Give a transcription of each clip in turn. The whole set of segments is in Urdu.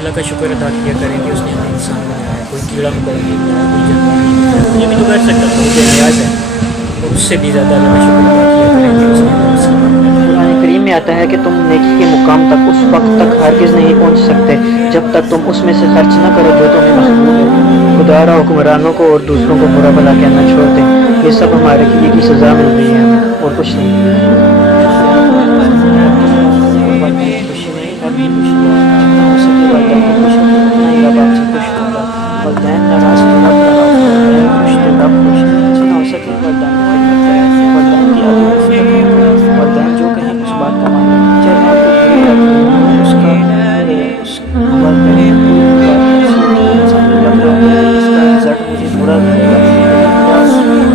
اللہ کا شکر ادا کیا کریں کہ اس نے ہمیں انسان بنایا، کوئی کیڑا مکوڑا نہیں بنایا، کوئی جانور نہیں بنایا، یہ بھی تو کر سکتا تھا، وہ بے نیاز ہے، اور اس سے بھی زیادہ اللہ کا شکر ادا کیا کریں کہ اس نے ہمیں انسان بنایا۔ قرآن کریم میں آتا ہے کہ تم نیکی کے مقام تک اس وقت تک ہرگز نہیں پہنچ سکتے جب تک تم اس میں سے خرچ نہ کرو جو تمہیں محبوب ہے۔ خدا را حکمرانوں کو اور دوسروں کو برا بھلا کہنا چھوڑ دیں، یہ سب ہمارے کیے کی سزا مل رہی ہے ہمیں، اور کچھ نہیں۔ اور والدین کی خوشی نہیں، رب کی خوشی ہے، جتنا ہو سکے والدین کو خوش رکھیں، اتنا ہی رب آپ سے خوش ہوگا۔ والدین ناراض تو رب ناراض، والدین خوش تو رب خوش۔ جتنا ہو سکے والدین کی خدمت کریں، والدین کی ادب و احترام کریں، والدین جو کہیں اس بات کو مانیں، چاہے آپ کو بری لگتی ہو، اس کا اس والدین کی کوئی بھی بات ایسی ہو کہ انسان کو لگ رہا ہو کہ اس کا رزلٹ مجھے برا دے گا، لیکن خدا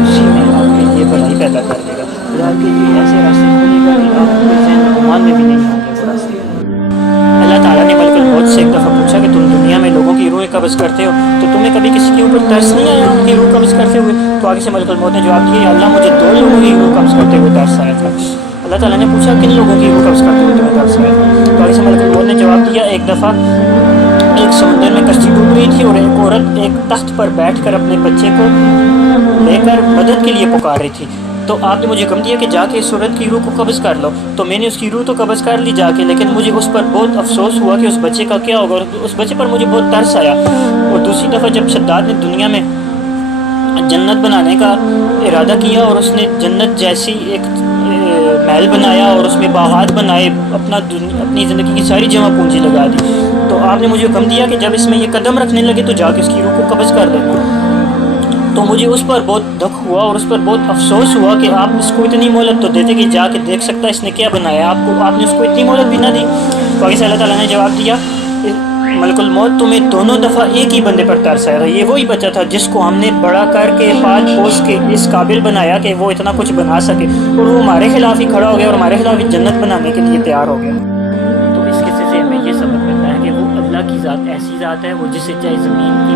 اسی میں آپ کے لیے بھلائی پیدا کر دے گا، خدا کے لیے ایسے راستے کھولے گا کہ آپ کے ذہن و گمان میں بھی نہیں ہوں گے وہ راستے۔ اللہ تعالیٰ نے ملک الموت سے ایک دفعہ پوچھا کہ تم دنیا میں لوگوں کی روح قبض کرتے ہو تو تمہیں کبھی کسی کے اوپر ترس نہیں آیا ان کی روح قبض کرتے ہوئے؟ تو آگے سے ملک الموت نے جواب دیا، یا اللہ مجھے 2 لوگوں کی روح قبض کرتے ہوئے ترس آیا تھا۔ اللہ تعالیٰ نے پوچھا کن لوگوں کی روح قبض کرتے ہوئے تمہیں ترس آیا تھا؟ تو آگے سے ملک الموت نے جواب دیا، ایک دفعہ ایک سمندر میں کشتی ڈوب رہی تھی اور ایک عورت ایک تخت پر بیٹھ کر اپنے بچے کو لے کر مدد کے لیے پکار رہی تھی، تو آپ نے مجھے حکم دیا کہ جا کے اس عورت کی روح کو قبض کر لو، تو میں نے اس کی روح تو قبض کر لی جا کے، لیکن مجھے اس پر بہت افسوس ہوا کہ اس بچے کا کیا ہوگا، اور اس بچے پر مجھے بہت ترس آیا۔ اور دوسری دفعہ جب شداد نے دنیا میں جنت بنانے کا ارادہ کیا اور اس نے جنت جیسی ایک محل بنایا اور اس میں باغات بنائے، اپنی زندگی کی ساری جمع پونجی لگا دی، تو آپ نے مجھے حکم دیا کہ جب اس میں یہ قدم رکھنے لگے تو جا کے اس کی روح کو قبض کر لینا۔ تو مجھے اس پر بہت دکھ ہوا اور اس پر بہت افسوس ہوا کہ آپ اس کو اتنی مہلت تو دیتے کہ جا کے دیکھ سکتا ہے اس نے کیا بنایا، آپ نے اس کو اتنی مہلت بھی نہ دی۔ تو آگے سے اللہ تعالیٰ نے جواب دیا، ملک الموت تمہیں دونوں دفعہ ایک ہی بندے پر ترس آیا تھا، یہ وہی بچہ تھا جس کو ہم نے بڑا کر کے پال پوس کے اس قابل بنایا کہ وہ اتنا کچھ بنا سکے، اور وہ ہمارے خلاف ہی کھڑا ہو گیا اور ہمارے خلاف ہی جنت بنانے کے لیے تیار ہو گیا۔ تو اس قصے سے ہمیں یہ سبق ملتا ہے کہ وہ اللہ کی ذات ایسی ذات ہے، وہ جسے چاہے زمین کی